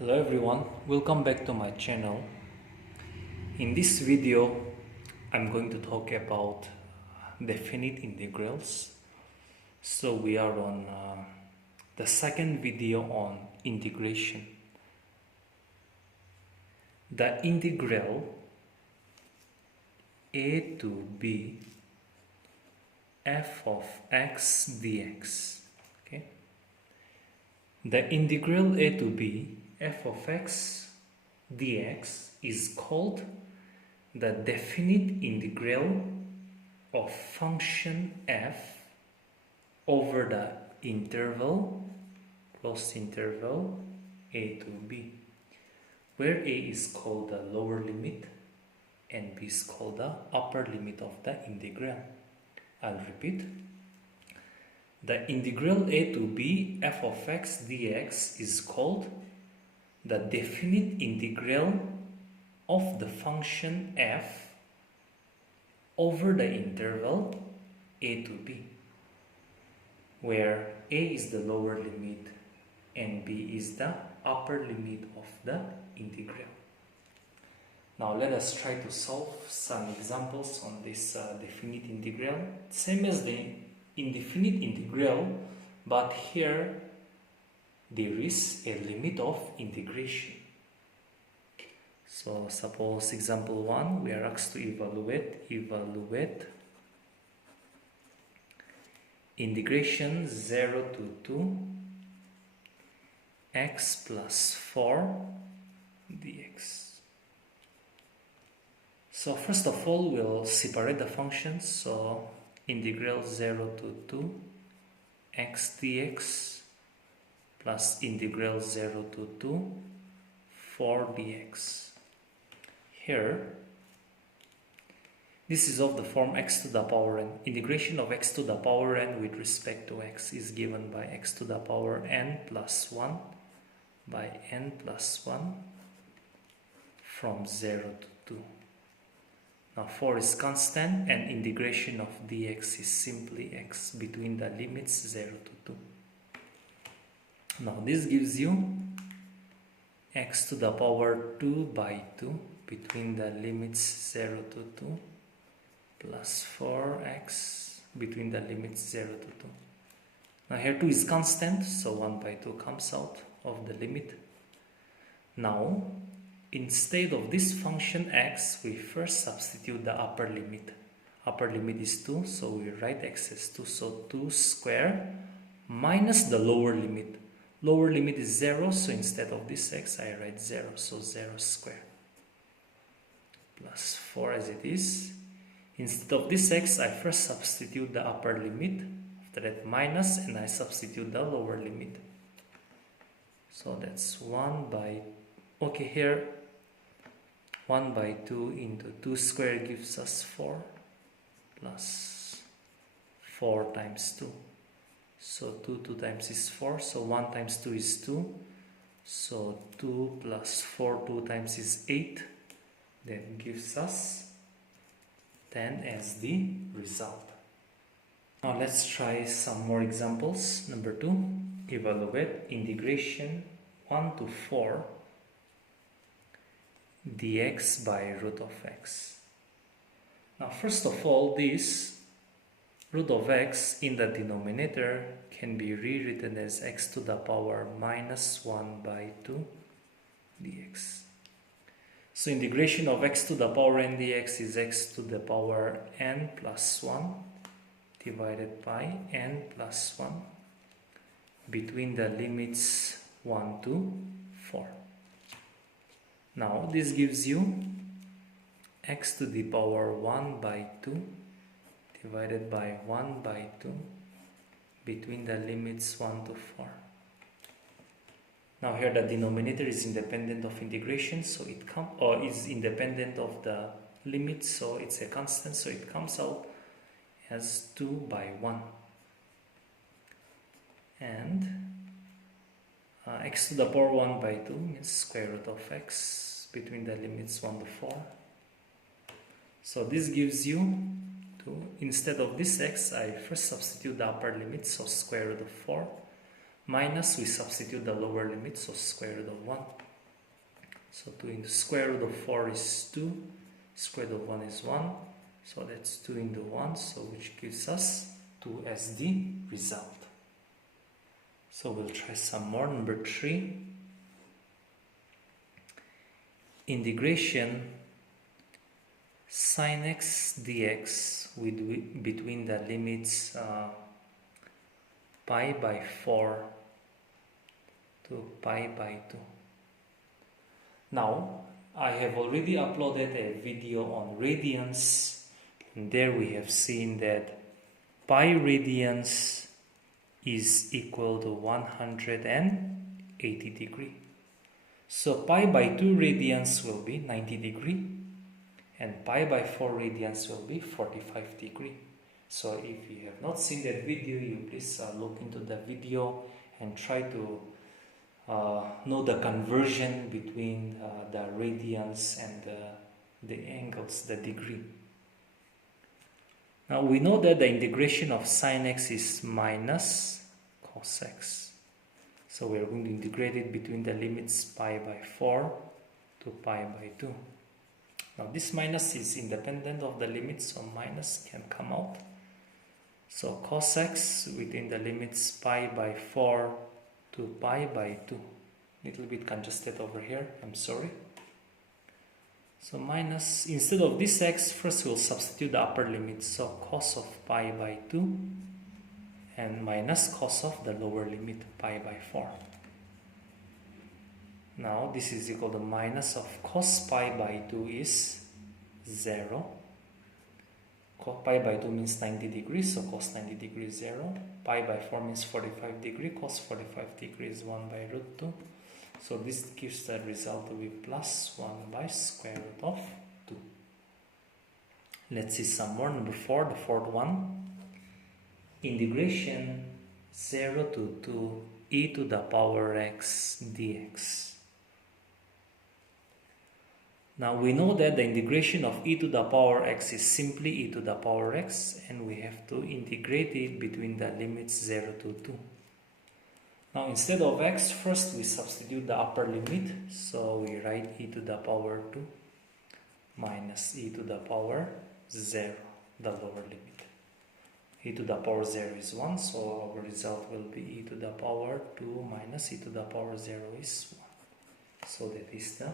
Hello everyone, welcome back to my channel. In this video, I'm going to talk about definite integrals. So we are on the second video on integration. The integral a to b f of x dx. Okay. The integral a to b f of x dx is called the definite integral of function f over the interval, closed interval, a to b, where a is called the lower limit and b is called the upper limit of the integral. I'll repeat. The integral a to b f of x dx is called the definite integral of the function f over the interval a to b, where a is the lower limit and b is the upper limit of the integral. Now let us try to solve some examples on this definite integral. Same as the indefinite integral, but here there is a limit of integration. So suppose example 1, we are asked to evaluate integration 0 to 2 x plus 4 dx. So first of all, we'll separate the functions. So integral 0 to 2 x dx plus integral 0 to 2 4 dx. Here, this is of the form x to the power n. Integration of x to the power n with respect to x is given by x to the power n plus 1 by n plus 1 from 0 to 2. Now 4 is constant and integration of dx is simply x between the limits 0 to 2. Now this gives you x to the power 2 by 2 between the limits 0 to 2 plus 4x between the limits 0 to 2. Now here 2 is constant, so 1 by 2 comes out of the limit. Now instead of this function x, we first substitute the upper limit. Upper limit is 2, so we write x as 2. So 2 square minus the lower limit. Lower limit is 0, so instead of this x, I write 0. So 0 square plus 4 as it is. Instead of this x, I first substitute the upper limit. After that, minus, and I substitute the lower limit. So that's 1 by, okay, here 1 by 2 into 2 square gives us 4 plus 4 times 2. So 2 times is 4, so 1 times 2 is 2. So 2 plus 4, 2 times is 8. That gives us 10 as the result. Now let's try some more examples. Number 2, evaluate integration 1 to 4 dx by root of x. Now first of all, this root of x in the denominator can be rewritten as x to the power minus 1 by 2 dx. So integration of x to the power n dx is x to the power n plus 1 divided by n plus 1 between the limits 1 to 4. Now this gives you x to the power 1 by 2 divided by 1 by 2 between the limits 1 to 4. Now here the denominator is independent of integration, so it is independent of the limit, so it's a constant, so it comes out as 2 by 1. And x to the power 1 by 2 means square root of x between the limits 1 to 4. So this gives you 2. Instead of this x, I first substitute the upper limit, so square root of 4. Minus, we substitute the lower limit, so square root of 1. So 2 into square root of 4 is 2, square root of 1 is 1, so that's 2 into 1, so which gives us 2 as the result. So we'll try some more. Number 3, integration sin x dx between the limits pi by 4 to pi by 2. Now, I have already uploaded a video on radians, and there we have seen that pi radians is equal to 180 degree. So pi by 2 radians will be 90 degree, and pi by 4 radians will be 45 degree. So if you have not seen that video, you please look into the video and try to know the conversion between the radians and the angles, the degree. Now we know that the integration of sin x is minus cos x. So we are going to integrate it between the limits pi by 4 to pi by 2. Now this minus is independent of the limits, so minus can come out. So cos x within the limits pi by 4 to pi by 2. Little bit congested over here, I'm sorry. So minus, instead of this x, first we'll substitute the upper limit. So cos of pi by 2 and minus cos of the lower limit pi by 4. Now this is equal to minus of cos pi by 2 is 0. Pi by 2 means 90 degrees, so cos 90 degrees 0. Pi by 4 means 45 degrees, cos 45 degrees 1 by root 2. So this gives the result to be plus 1 by square root of 2. Let's see some more. Number 4, the fourth one. Integration 0 to 2 e to the power x dx. Now we know that the integration of e to the power x is simply e to the power x, and we have to integrate it between the limits 0 to 2. Now instead of x, first we substitute the upper limit, so we write e to the power 2 minus e to the power 0, the lower limit. E to the power 0 is 1, so our result will be e to the power 2 minus e to the power 0 is 1. So that is the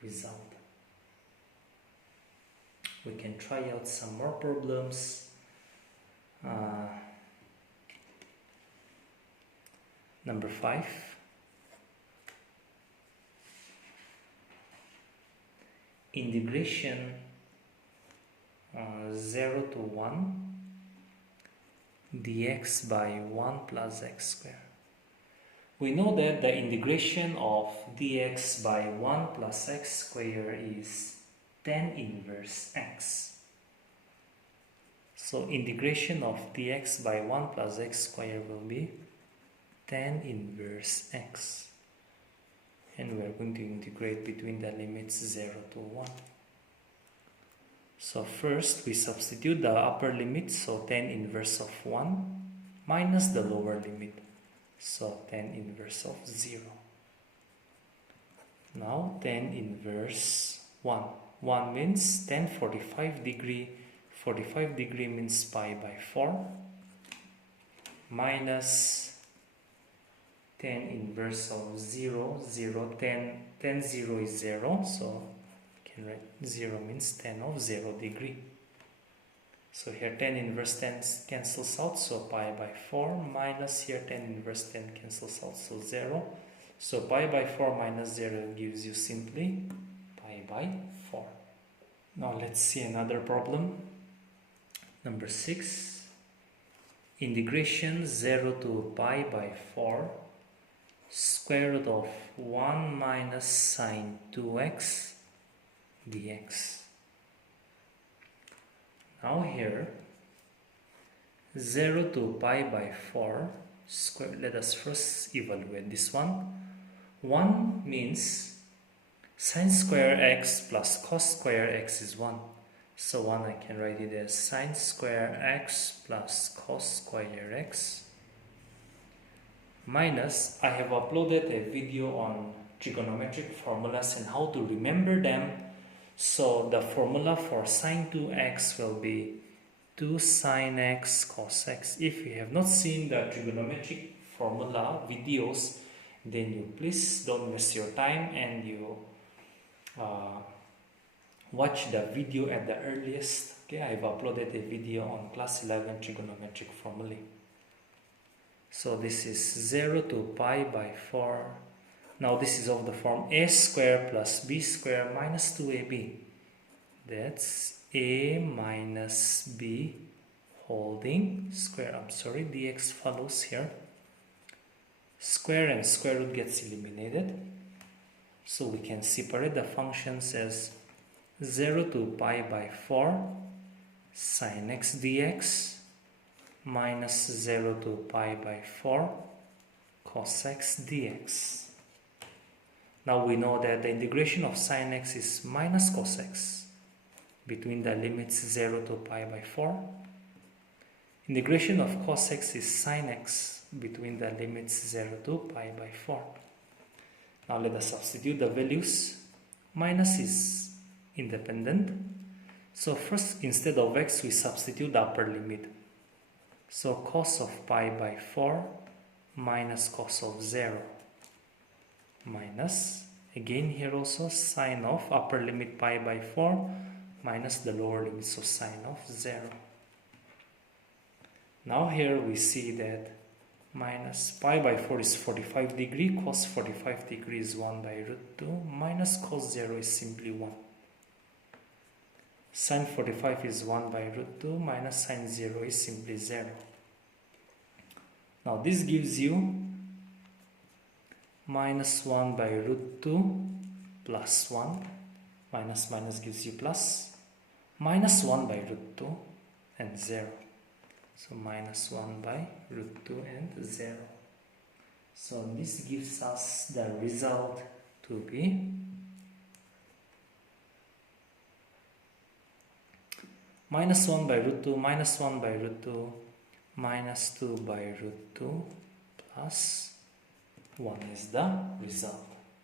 result. We can try out some more problems. Number 5. Integration 0 to 1 dx by 1 plus x squared. We know that the integration of dx by 1 plus x squared is tan inverse x. So integration of dx by 1 plus x squared will be tan inverse x. And we are going to integrate between the limits 0 to 1. So first we substitute the upper limit, so tan inverse of 1 minus the lower limit, so tan inverse of 0. Now tan inverse 1. 1 means tan 45 degree. 45 degree means pi by 4 minus tan inverse of 0. 0, tan 0 is 0, so you can write 0 means tan of 0 degree. So here tan inverse 10 cancels out, so pi by 4 minus here tan inverse 10 cancels out, so 0. So pi by 4 minus 0 gives you simply pi by 4. Now let's see another problem. Number 6. Integration 0 to pi by 4 square root of 1 minus sine 2x dx. Now here 0 to pi by 4 square, let us first evaluate this one. 1 means sine square x plus cos square x is 1. So 1 I can write it as sine square x plus cos square x minus, I have uploaded a video on trigonometric formulas and how to remember them. So the formula for sine 2x will be 2 sine x cos x. If you have not seen the trigonometric formula videos, then you please don't waste your time and you watch the video at the earliest. Okay, I've uploaded a video on class 11 trigonometric formulae. So this is 0 to pi by 4. Now this is of the form a square plus b square minus 2ab. That's a minus b holding square. I'm sorry, dx follows here. Square and square root gets eliminated. So we can separate the functions as 0 to pi by 4 sine x dx minus 0 to pi by 4 cos x dx. Now we know that the integration of sine x is minus cos x between the limits 0 to pi by 4. Integration of cos x is sine x between the limits 0 to pi by 4. Now let us substitute the values. Minus is independent. So first, instead of x, we substitute the upper limit. So cos of pi by 4 minus cos of 0 minus, again here also, sine of upper limit pi by 4 minus the lower limit, so sine of 0. Now here we see that minus pi by 4 is 45 degree, cos 45 degree is 1 by root 2, minus cos 0 is simply 1. Sine 45 is 1 by root 2, minus sine 0 is simply 0. Now this gives you minus 1 by root 2 plus 1, minus minus gives you plus, minus 1 by root 2 and 0. So minus 1 by root 2 and 0. So this gives us the result to be minus 1 by root 2, minus 1 by root 2, minus 2 by root 2 plus 1 is the result.